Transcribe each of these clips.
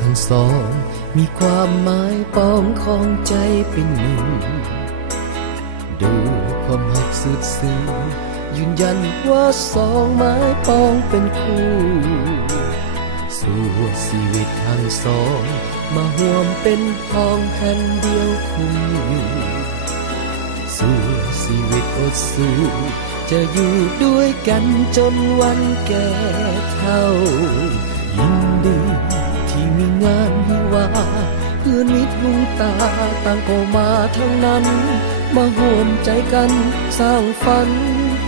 ทั้งสองมีความหมายปองของใจเป็นหนึ่งดูความหักสุดซึ้งยืนยันว่าสองไม้ปองเป็นคู่สู่ชีวิตทั้งสองมาห่วมเป็นพ้องแผ่นเดียวคู่สู่ชีวิตอดสู้จะอยู่ด้วยกันจนวันแก่เฒ่ายินดีที่มีงานวิวาเพื่อนมิตรลุงตาต่างก็มาทั้งนั้นมาห่วมใจกันสร้างฝัน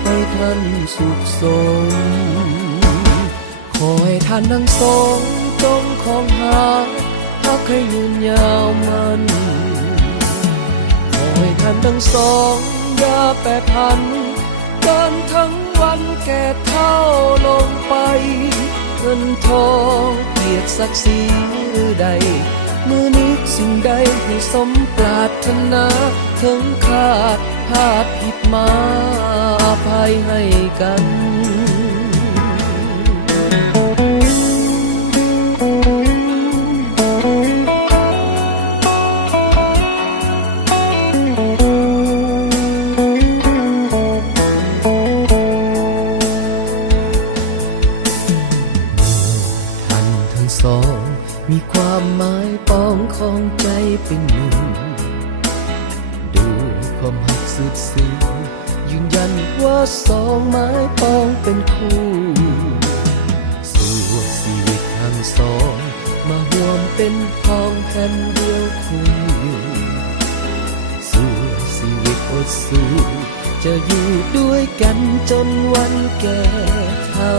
ให้ท่านสุขสมขอให้ท่านทั้งสองจงครองหารักให้ยืนยาวมันขอให้ท่านทั้งสองอย่าแปรผันเดินทั้งวันแก่เฒ่าลงไปเงินทองเกียรติศักดิ์ศรีหรือใดเมื่อนึกสิ่งใดให้สมปรารถนาถึงขาดพลาดผิดมาอภัยให้กันสองมีความหมายปองของใจเป็นหนึ่งดูความหักสุดซึ้งยืนยันว่าสองไม้ปองเป็นคู่สู่ชีวิตทั้งสองมาห่วมเป็นพ้องแผ่นเดียวคู่สู่ชีวิตอดสู้จะอยู่ด้วยกันจนวันแก่เฒ่า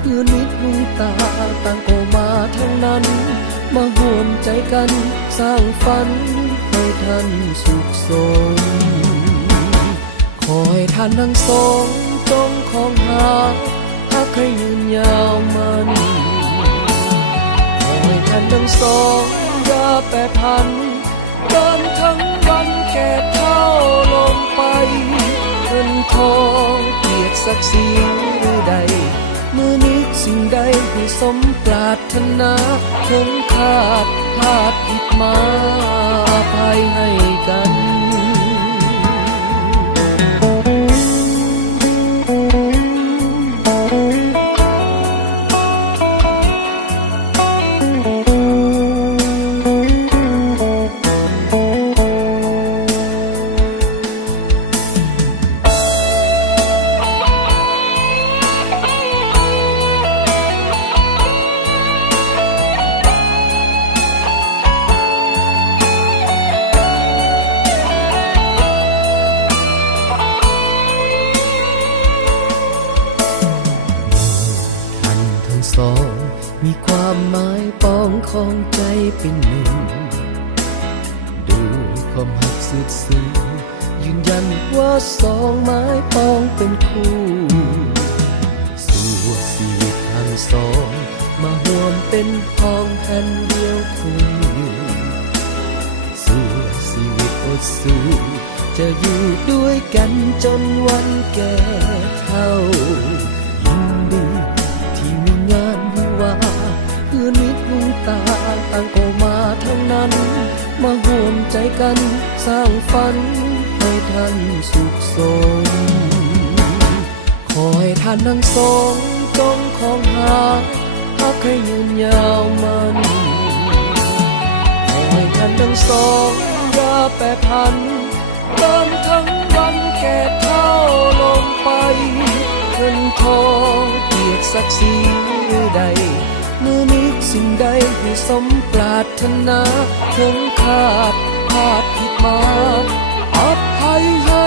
เพื่อนมิตรลุงตาต่างก็มาทั้งนั้นมาห่วมใจกันสร้างฝันให้ท่านสุขสมขอให้ท่านทั้งสองจงครองหารักให้ยืนยาวมันขอให้ท่านทั้งสองอย่าแปรผันเดินทั้งวันแก่เฒ่าลงไปเงินทองเกียรติศักดิ์ศรีหรือใดเมื่อนึกสิ่งใดให้สมปรารถนาถึงขาดพลาดผิดมาอภัยให้กันสองมีความหมายปองของใจเป็นหนึ่งดูความหักสุดซึ้งยืนยันว่าสองไม้ปองเป็นคู่สู่ชีวิตทั้งสองมาห่วมเป็นพ้องแผ่นเดียวคู่สู่ชีวิตอดสู้จะอยู่ด้วยกันจนวันแก่เฒ่าเพื่อนมิตรลุงตาต่างก็มาทั้งนั้นมาห่วมใจกันสร้างฝันให้ท่านสุขสมขอให้ท่านทั้งสองจงครองหารักให้ยืนยาวมันขอให้ท่านทั้งสองอย่าแปรผันเดินทั้งวันแก่เฒ่าลงไปเงินทองเกียรติศักดิ์ศรีหรือใดเมื่อนึกสิ่งใดให้สมปรารถนาถึงขาดพลาดผิดมาอภัยให้